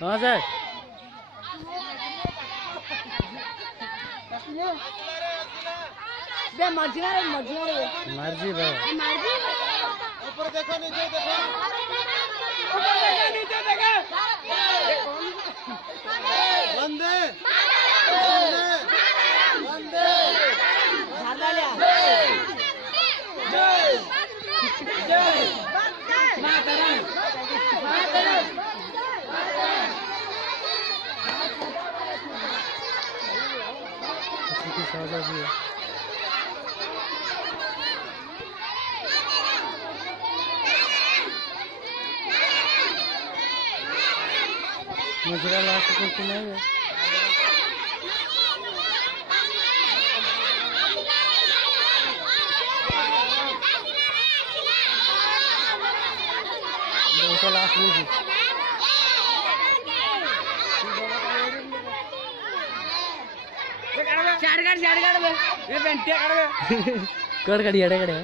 हाँ सर मर्जी मर्जी भाई ऊपर देखो नीचे देखो वंदे वंदे सौदा भी है। मुझे लास्ट कुछ नहीं है। दो लास्ट में कर कड़ी अड़े कड़े